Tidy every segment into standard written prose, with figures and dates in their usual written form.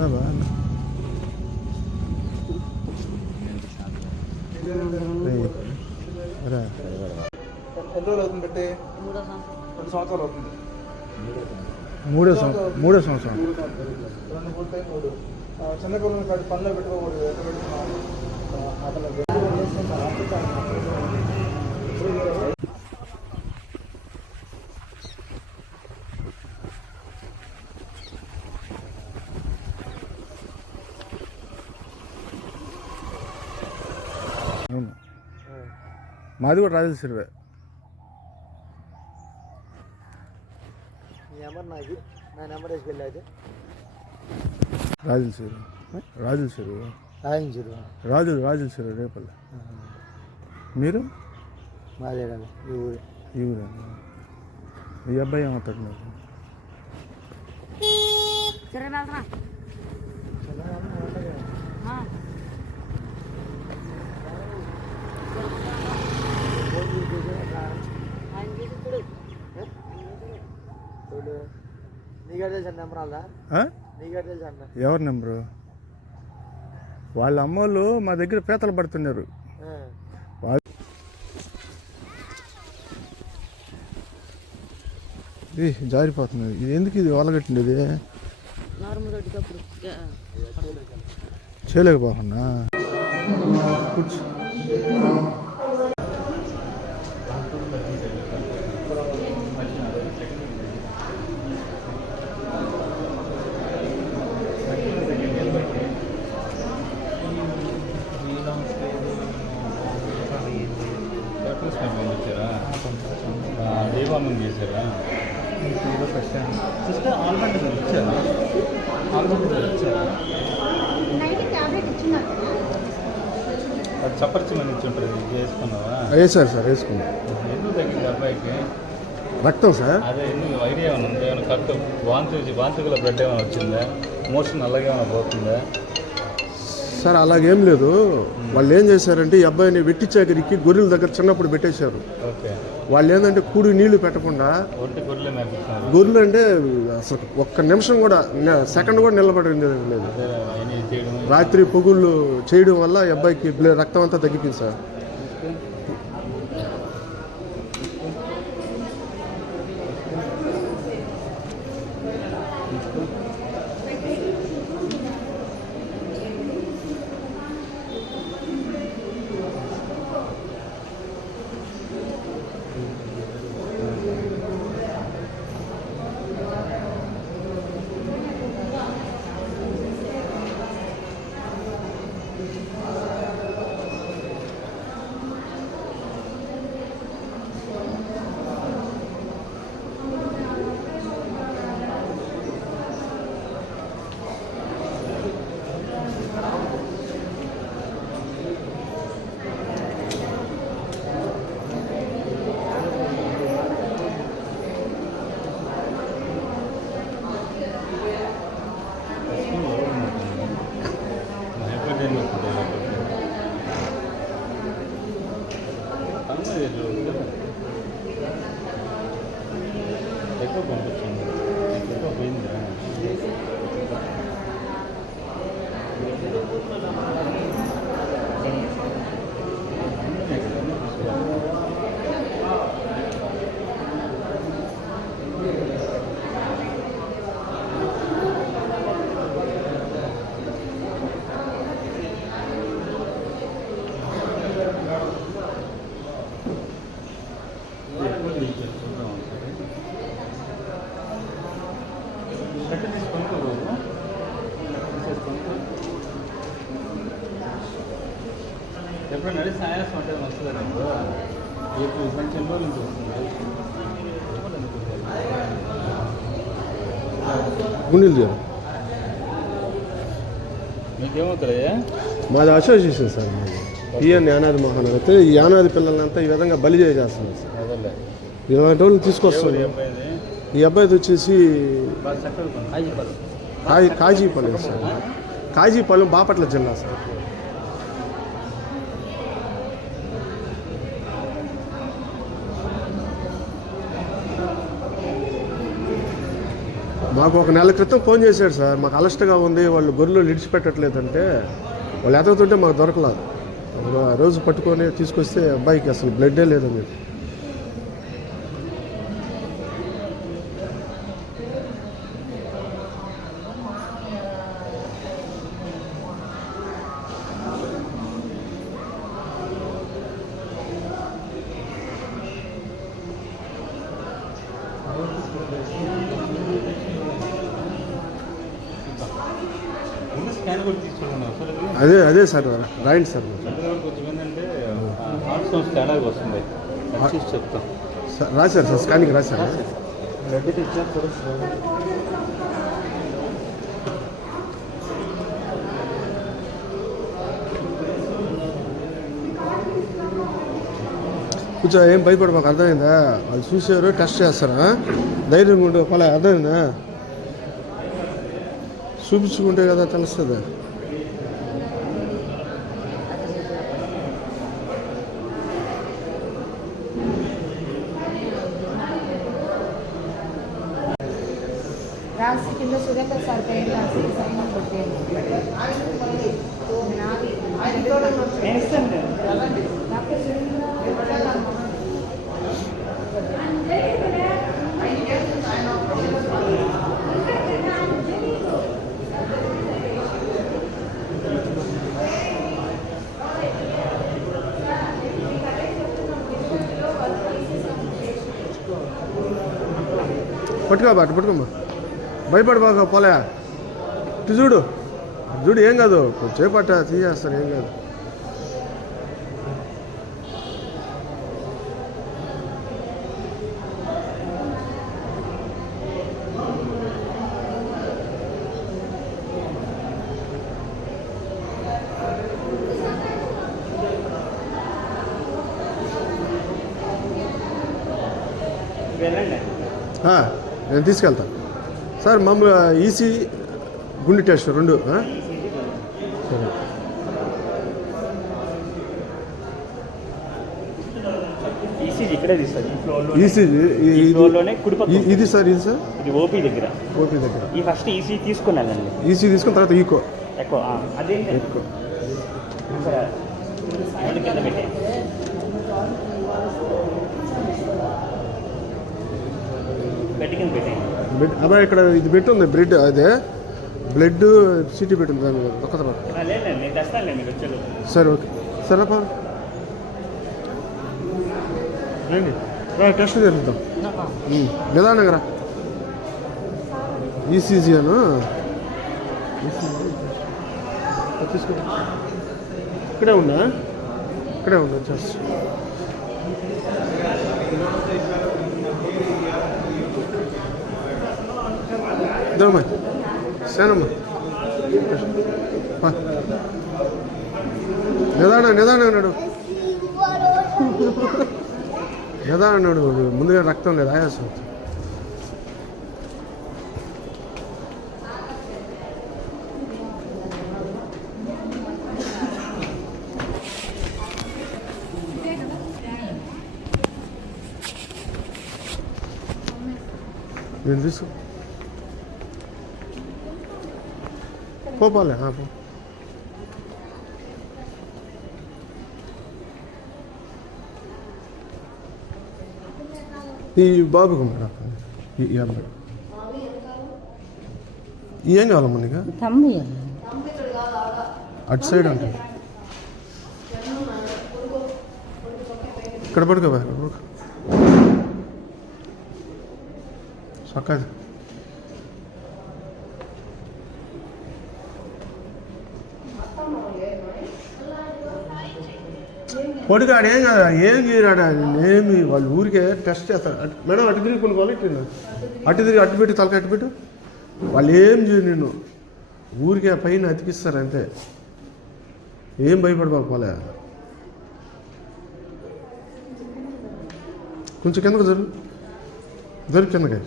ఎంత రోజులు అవుతుంది బట్టి? 2 సంవత్సరాలు అవుతుంది. మూడో సంవత్సరం. 2 పూర్తయి 3. చిన్నపిల్లలు కాదు పనిలో పెట్టుకోకూడదు. ఎక్కడ పెట్టుకున్నా మాది కూడా రాజుల చెరువే. నెంబర్ నాకు నా నెంబర్ వేసుకెళ్ళి అయితే రాజుల చెరువు రాజుల చెరువు రేపల్లి. మీరు? మాదే కదా ఈ ఊరే. ఈ అబ్బాయి ఏమవుతాడు నాకు? ఎవరి నెంబరు? వాళ్ళ అమ్మోళ్ళు మా దగ్గర పీతలు పడుతున్నారు. జారిపోతుంది. ఇది ఎందుకు ఇది వలగట్టింది? చేయలేకపోతున్నా. కూర్చో. చేశారా? సిస్టర్ ఆల్మండ్ ఇచ్చారా? అది చప్పరిచమని ఇచ్చి ఉంటుంది. ఇది వేసుకున్నావా? వేసారు సార్, వేసుకున్నా. ఎందుకు తగ్గింది అబ్బాయికి? రక్తం సార్. అదే ఎందుకు ఐడియా ఏమైనా ఉంది? ఏమైనా కరెక్ట్ వాంతుగల బ్లడ్ ఏమైనా వచ్చిందా? మోషన్ అలాగే ఏమైనా పోతుందా సార్? అలాగేం లేదు. వాళ్ళు ఏం చేశారంటే ఈ అబ్బాయిని వెట్టి చాకరికి గొర్రెల దగ్గర చిన్నప్పుడు పెట్టేశారు. ఓకే. వాళ్ళు ఏంటంటే కూడి నీళ్లు పెట్టకుండా గొర్రెలు అంటే అసలు ఒక్క నిమిషం కూడా సెకండ్ కూడా నిలబడింది లేదు. రాత్రి పొగుళ్ళు చేయడం వల్ల ఈ అబ్బాయికి రక్తం అంతా తగ్గిపోయింది సార్. ఎక్కువ పంపించండి. ఎక్కువ పోయిందా? ఎప్పుడు నడిచి ఆయాసం అంటే వస్తుందా? ఇప్పుడు కొంచెం రోజుల నుంచి వస్తుంది. గుండెలు మీకేమవుతారయ్యా? మాది అసోసియేషన్ సార్. మాది పిఎన్ యానాది మోహన్ అయితే ఈ యానాది పిల్లలంతా ఈ విధంగా బలి చేస్తున్నారు సార్. ఇలాంటి వాళ్ళని తీసుకొస్తాం. ఈ అబ్బాయిది వచ్చేసి కాజీపాలెం సార్. కాజీపాలెం బాపట్ల జిల్లా సార్. మాకు ఒక నెల క్రితం ఫోన్ చేశాడు సార్, మాకు అలస్ట్గా ఉంది, వాళ్ళు గొర్రెలు విడిచిపెట్టట్లేదంటే వాళ్ళు ఎతగుతుంటే మాకు దొరకలేదు. ఆ రోజు పట్టుకొని తీసుకొస్తే అబ్బాయికి అసలు బ్లడ్డే లేదని చెప్పి. స్కాన్ కూడా తీసుకున్నాను సార్. అదే సార్ రాయండి సార్. కొంచెం ఏంటంటే హార్ట్ సౌండ్స్ తేడాగా వస్తుంది, చూసి చెప్తాం. రాశారు సార్, స్కానింగ్ రాశారు. బ్లడ్ అయితే ఇచ్చారు సార్. కొంచెం ఏం భయపడి మాకు అర్థమైందా, వాళ్ళు చూసారు టెస్ట్ చేస్తారా, ధైర్యంగా ఉంటే ఒకవేళ అర్థమైందా, చూపించుకుంటే కదా తెలుస్తుంది. రాసి కింద సురేఖ సార్ పేరు రాసి సైన్ కొట్టేయండి. డాక్టర్ సురేంద్ర పట్టుకోమ్మా, భయపడి బాగా పోలే, ఇటు చూడు ఏం కాదు, కొంచెం పట్ట తీసేస్తాను, ఏం కాదు. నేను తీసుకెళ్తాను సార్. మామూలు ఈసీ గుండె టెస్ట్ 2. సరే ఈసీజీ ఇది సార్, ఇది ఓపీ దగ్గర ఈ ఫస్ట్ ఈసీ తీసుకున్నానండి. ఈసీ తీసుకున్న తర్వాత ఈకో ఎక్కువ అదేంటి ఎక్కువ కింద పెట్టే బెడ్ కింద పెట్టేయండి. అబ్బాయి ఇక్కడ ఇది పెట్టుంది బ్రెడ్, అదే బ్లడ్ సిటీ పెట్టింది దాని మీద ఒక్క తర్వాత. లేదండి నేను తెస్తానులే మీరు వచ్చేది. సరే ఓకే సరే పా రండి టెస్ట్ జరుగుతాం నిదానంగా రా. ఈసీజీ అను తీసుకో, ఇక్కడే ఉన్నా జస్ట్ ఇద్దరమ్మా సేనమ్మా నిదానం అన్నాడు ముందుగా రక్తం లేదు, ఆయాసం. నేను తీసుకో పోపాలే పో. ఈ బాబుకు ఈ అబ్బాయి ఏం కావాలమ్మా నీకు? అటు సైడ్ అంటే ఇక్కడ పడుకోబా సక్కది. పొడిగాడు ఏం కదా, ఏం చేయరాడా, ఏమి వాళ్ళు ఊరికే టెస్ట్ చేస్తారు. మేడం అటు తిరిగి కొన్ని క్వాలిటీ అటు తిరిగి అటు పెట్టి తలకి అటు పెట్టు, వాళ్ళు ఏం చేయరు నిన్ను, ఊరికే పైన అతికిస్తారు అంతే. ఏం భయపడిపోలే, కొంచెం కిందకు జరుగు కిందకి.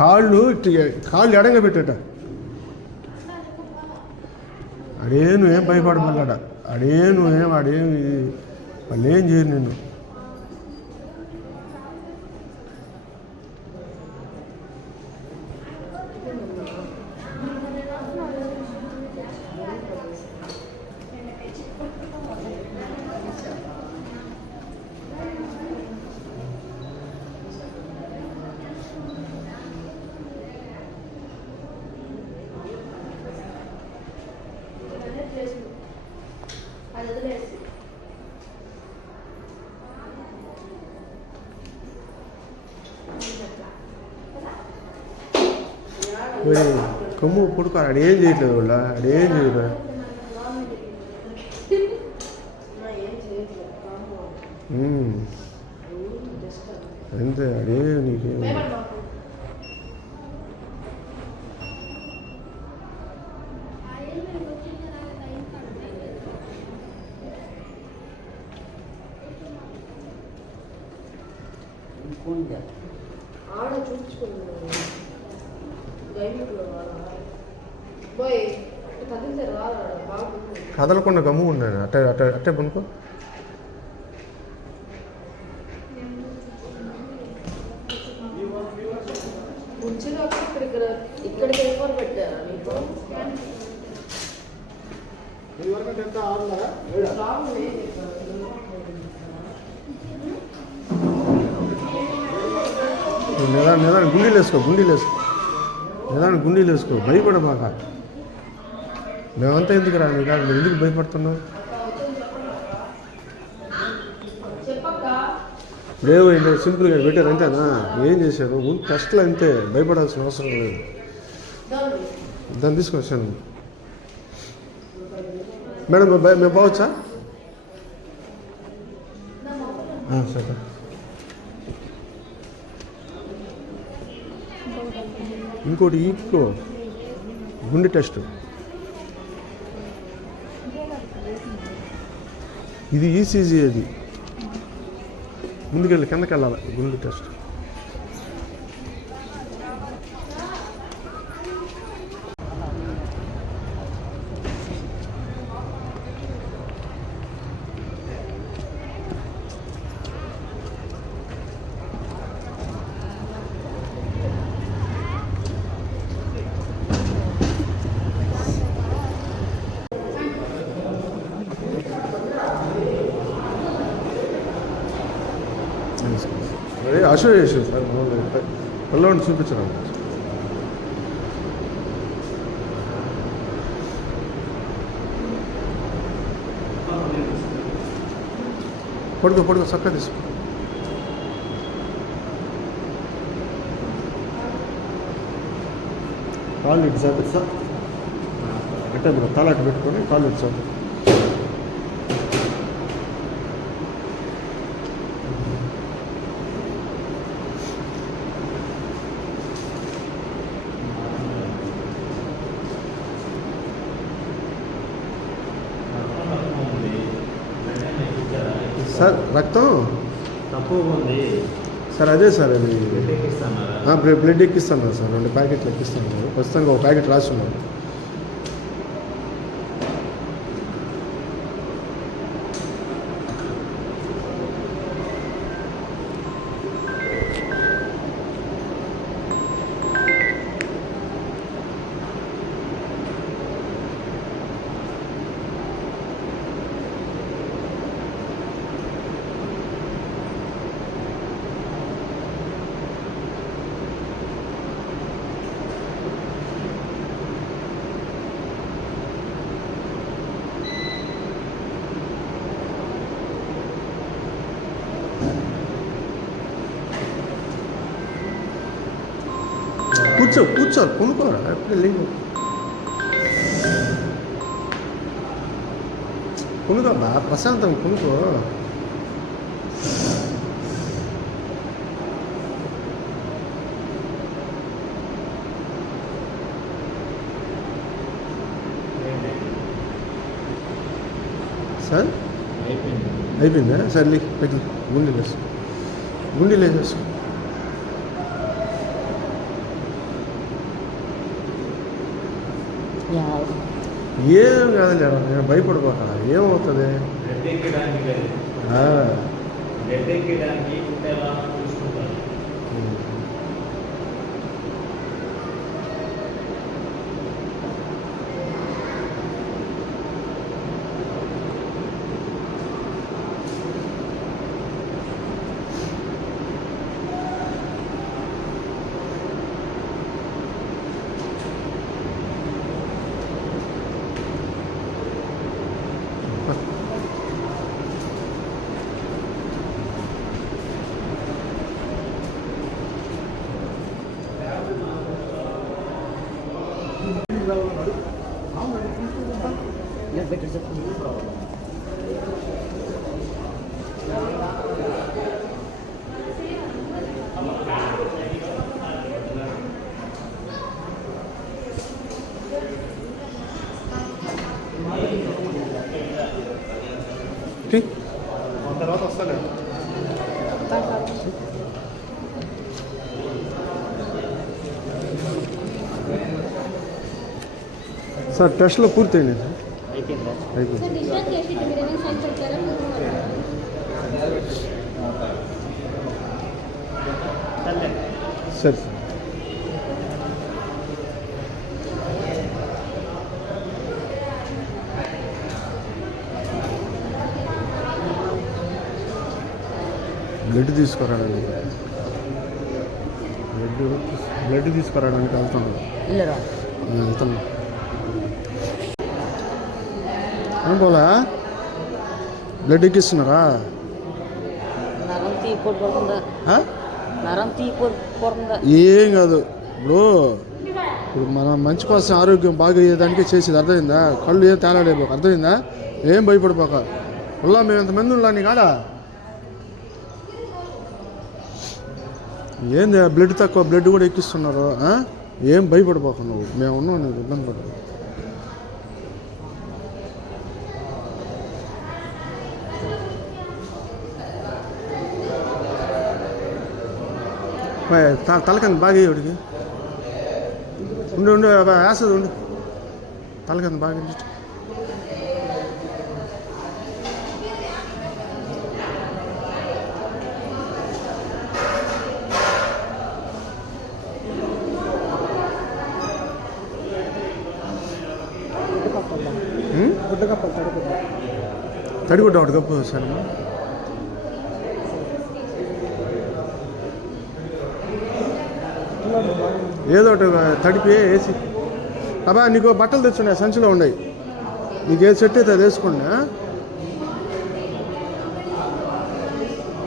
కాళ్ళు ఎడంగా పెట్టేట అడేను ఏం భయపడమన్నాడ అడేను వాళ్ళు ఏం చేయరు నిన్ను. కొమ్ము పుడుకో ఆడేం చేయట్లేదు వాళ్ళ ఆడేం చేయరు. అంతే అడే నీకేం ఆడ చూపించుకున్నాను కదలకుండా గమ్ము ఉన్నాను అట్టే అట్టే అట్టే పనుకో. ఇక్కడికి ఎవరు పెట్టారా మీకు నిదానం గుండీలు వేసుకో నిదానం గుండీలు వేసుకో భయపడ బాగా. మేమంతా ఎందుకు రా నీ కాదు మీరు ఎందుకు భయపడుతున్నావు? లేవు ఏంటో సింపుల్గా పెట్టారు అంతేనా? ఏం చేశారు టెస్ట్లు అంతే, భయపడాల్సిన అవసరం లేదు. దాన్ని తీసుకొచ్చాను మేడం. మేము పోవచ్చా? సరే. ఇంకోటి ఈకో గుండె టెస్ట్, ఇది ఈసీజీ. అది ముందుకెళ్ళి కిందకి వెళ్ళాలి. గుండె టెస్ట్ అదే అషో చేసారు సార్. పిల్లవాడిని చూపించడం పడుకో చక్కగా తీసుకో. కాళ్ళు ఇటు సార్ సార్ అంటే తలాట పెట్టుకొని కాళ్ళు ఇటు సార్. సార్ రక్తం తక్కువగా ఉంది సార్. అదే సార్ అది బ్లడ్ ఎక్కిస్తాను సార్. 2 ప్యాకెట్లు ఎక్కిస్తాను. ప్రస్తుతంగా ఒక ప్యాకెట్ రాస్తున్నాను. కూర్చో కొనుక్కోరా ఎప్పుడు లేవు. కొనుక్కో ప్రశాంతం కొనుక్కో. సార్ అయిపోయిందా? సర్లే పెట్టి గుండెలు వేసుకో. ఏం కాదు లేదా నేను భయపడిపోతా ఏమవుతుంది బ్లడ్ ఎక్కడానికి లేదు. ఆ, బ్లడ్ ఎక్కడానికి ఉండేలా చూసుకుంటాను. ఓకే తర్వాత వస్తాను. సార్ టెస్ట్లో పూర్తయింది సార్ అయిపోయిందా? అయిపోయింది సార్ డిశ్చార్జ్ చేసి మీరు ఏమైనా సైన్ చెప్తారా సరే సార్ బ్లడ్ తీసుకురానండి బ్లడ్ తీసుకురావడానికి వెళ్తున్నాను వెళ్తున్నా అనుకోలే బ్లడ్ ఎక్కిస్తున్నారా నరం తీయకూడదా? ఆ? నరం తీయకూడదా? ఏం కాదు ఇప్పుడు మన మంచి కోసం ఆరోగ్యం బాగా అయ్యేదానికి చేసేది అర్థమైందా కళ్ళు ఏం తేలాడైపోక అర్థమైందా ఏం భయపడిపోక ఉల్లా మేము ఎంతమంది ఉన్నా నీ కాడా ఏంది బ్లడ్ తక్కువ బ్లడ్ కూడా ఎక్కిస్తున్నారు ఆ? ఏం భయపడిపోక నువ్వు మేము ఉన్నాం నీకు ఇబ్బంది పడదు తలకంది బాగా ఇవిడికి ఉండు వేస్తుంది ఉండు తలకంది బాగా తడిగుడ్డ ఒకటి కప్పు సార్ ఏదో ఒకటి తడిపి వేసి అబ్బా నీకు బట్టలు తెచ్చున్నాయి సంచిలో ఉన్నాయి నీకు ఏది సెట్ అయితే అది వేసుకోండి